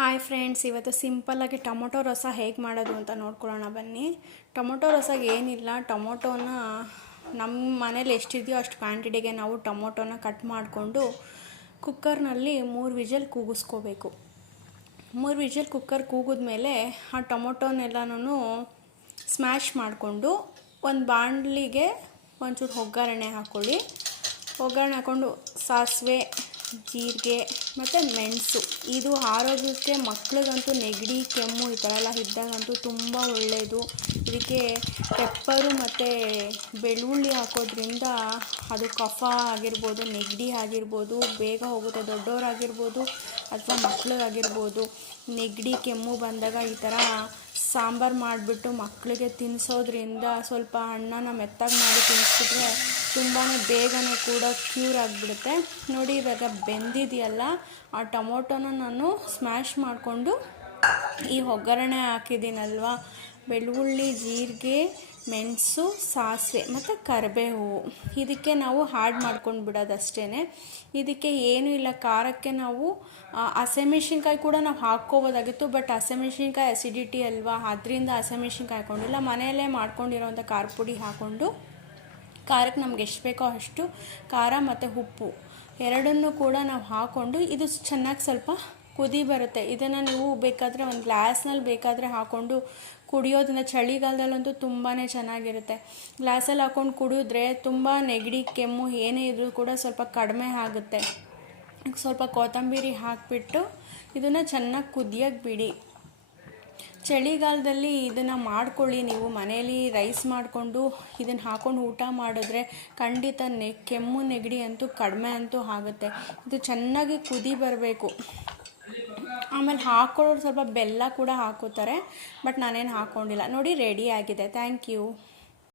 Hi friends, ಇವತ್ತು ಸಿಂಪಲ್ಲಾಗಿ tomato ರಸ ಹೇಗೆ ಮಾಡೋದು ಅಂತ ನೋಡ್ಕೊಳ್ಳೋಣ ಬನ್ನಿ. ಟೊಮೊಟೊ ರಸಗೆ ಏನಿಲ್ಲ, ಟೊಮೊಟೊನ ನಮ್ಮ ಮನೇಲಿ ಎಷ್ಟಿದೆಯೋ ಅಷ್ಟು ಕ್ವಾಂಟಿಟಿಗೆ ನಾವು ಟೊಮೊಟೊನ ಕಟ್ ಮಾಡಿಕೊಂಡು ಕುಕ್ಕರ್ನಲ್ಲಿ 3 ವಿಷಲ್ ಕೂಗಿಸ್ಕೋಬೇಕು. 3 ವಿಷಲ್ ಕುಕ್ಕರ್ ಕೂಗಿದ್ಮೇಲೆ ಆ ಟೊಮೊಟೊನೆಲ್ಲನೂ ಸ್ಮ್ಯಾಶ್ ಮಾಡಿಕೊಂಡು ಒಂದು ಬಾಣಲಿಗೆ ಒಂಚೂರು ಒಗ್ಗರಣೆ ಹಾಕ್ಕೊಳ್ಳಿ. ಒಗ್ಗರಣೆ ಹಾಕ್ಕೊಂಡು ಸಾಸಿವೆ, ಜೀರಿಗೆ ಮತ್ತು ಮೆಣಸು. ಇದು ಆರೋಗ್ಯಕ್ಕೆ, ಮಕ್ಳಿಗಂತೂ ನೆಗಡಿ, ಕೆಮ್ಮು ಈ ಥರ ಎಲ್ಲ ಇದ್ದಾಗಂತೂ ತುಂಬ ಒಳ್ಳೆಯದು. ಇದಕ್ಕೆ ಪೆಪ್ಪರು ಮತ್ತು ಬೆಳ್ಳುಳ್ಳಿ ಹಾಕೋದ್ರಿಂದ ಅದು ಕಫ ಆಗಿರ್ಬೋದು, ನೆಗಡಿ ಆಗಿರ್ಬೋದು ಬೇಗ ಹೋಗುತ್ತೆ. ದೊಡ್ಡವರಾಗಿರ್ಬೋದು ಅಥವಾ ಮಕ್ಳಿಗಾಗಿರ್ಬೋದು ನೆಗಡಿ ಕೆಮ್ಮು ಬಂದಾಗ ಈ ಥರ ಸಾಂಬಾರು ಮಾಡಿಬಿಟ್ಟು ಮಕ್ಕಳಿಗೆ ತಿನ್ನಿಸೋದ್ರಿಂದ, ಸ್ವಲ್ಪ ಹಣ್ಣನ್ನು ಮೆತ್ತಗೆ ಮಾಡಿ ತಿನ್ನಿಸ್ಬಿಟ್ರೆ ತುಂಬಾ ಬೇಗನೆ ಕೂಡ ಕ್ಯೂರ್ ಆಗಿಬಿಡುತ್ತೆ. ನೋಡಿ, ಇವಾಗ ಬೆಂದಿದೆಯಲ್ಲ, ಆ ಟೊಮೊಟೊನ ನಾನು ಸ್ಮ್ಯಾಶ್ ಮಾಡಿಕೊಂಡು ಈ ಒಗ್ಗರಣೆ ಹಾಕಿದ್ದೀನಲ್ವ, ಬೆಳ್ಳುಳ್ಳಿ, ಜೀರಿಗೆ, ಮೆಣಸು, ಸಾಸಿವೆ ಮತ್ತು ಕರಿಬೇವು, ಇದಕ್ಕೆ ನಾವು ಆ್ಯಡ್ ಮಾಡ್ಕೊಂಡು ಬಿಡೋದಷ್ಟೇ. ಇದಕ್ಕೆ ಏನೂ ಇಲ್ಲ. ಖಾರಕ್ಕೆ ನಾವು ಹಸಿಮೆಣ್ಸಿನ್ಕಾಯಿ ಕೂಡ ನಾವು ಹಾಕ್ಕೋಬೋದಾಗಿತ್ತು, ಬಟ್ ಹಸಿಮೆಣ್ಸಿನ್ಕಾಯಿ ಅಸಿಡಿಟಿ ಅಲ್ವಾ, ಅದರಿಂದ ಹಸಿಮೆಣ್ಸಿನ್ಕಾಯಿ ಹಾಕ್ಕೊಂಡಿಲ್ಲ. ಮನೆಯಲ್ಲೇ ಮಾಡ್ಕೊಂಡಿರೋಂಥ ಖಾರ ಪುಡಿ ಹಾಕ್ಕೊಂಡು ಖಾರಕ್ಕೆ ನಮ್ಗೆ ಎಷ್ಟು ಬೇಕೋ ಅಷ್ಟು ಖಾರ ಮತ್ತು ಉಪ್ಪು ಎರಡನ್ನೂ ಕೂಡ ನಾವು ಹಾಕ್ಕೊಂಡು ಇದು ಚೆನ್ನಾಗಿ ಸ್ವಲ್ಪ ಕುದಿ ಬರುತ್ತೆ. ಇದನ್ನು ನೀವು ಬೇಕಾದರೆ ಒಂದು ಗ್ಲಾಸ್ನಲ್ಲಿ ಬೇಕಾದರೆ ಹಾಕ್ಕೊಂಡು ಕುಡಿಯೋದ್ರಿಂದ ಚಳಿಗಾಲದಲ್ಲಂತೂ ತುಂಬಾ ಚೆನ್ನಾಗಿರುತ್ತೆ. ಗ್ಲಾಸಲ್ಲಿ ಹಾಕ್ಕೊಂಡು ಕುಡಿದ್ರೆ ತುಂಬ ನೆಗಡಿ ಕೆಮ್ಮು ಏನೇ ಇದ್ರೂ ಕೂಡ ಸ್ವಲ್ಪ ಕಡಿಮೆ ಆಗುತ್ತೆ. ಸ್ವಲ್ಪ ಕೊತ್ತಂಬರಿ ಹಾಕಿಬಿಟ್ಟು ಇದನ್ನು ಚೆನ್ನಾಗಿ ಕುದಿಯೋಕ್ಕೆ ಬಿಡಿ. ಚಳಿಗಾಲದಲ್ಲಿ ಇದನ್ನು ಮಾಡ್ಕೊಳ್ಳಿ. ನೀವು ಮನೇಲಿ ರೈಸ್ ಮಾಡಿಕೊಂಡು ಇದನ್ನು ಹಾಕ್ಕೊಂಡು ಊಟ ಮಾಡಿದ್ರೆ ಖಂಡಿತ ಕೆಮ್ಮು ನೆಗಡಿ ಅಂತೂ ಕಡಿಮೆ ಅಂತೂ ಆಗುತ್ತೆ. ಇದು ಚೆನ್ನಾಗಿ ಕುದಿ ಬರಬೇಕು. ಆಮೇಲೆ ಹಾಕೊಳ್ಳೋರು ಸ್ವಲ್ಪ ಬೆಲ್ಲ ಕೂಡ ಹಾಕೋತಾರೆ, ಬಟ್ ನಾನೇನು ಹಾಕ್ಕೊಂಡಿಲ್ಲ. ನೋಡಿ, ರೆಡಿ ಆಗಿದೆ. Thank you.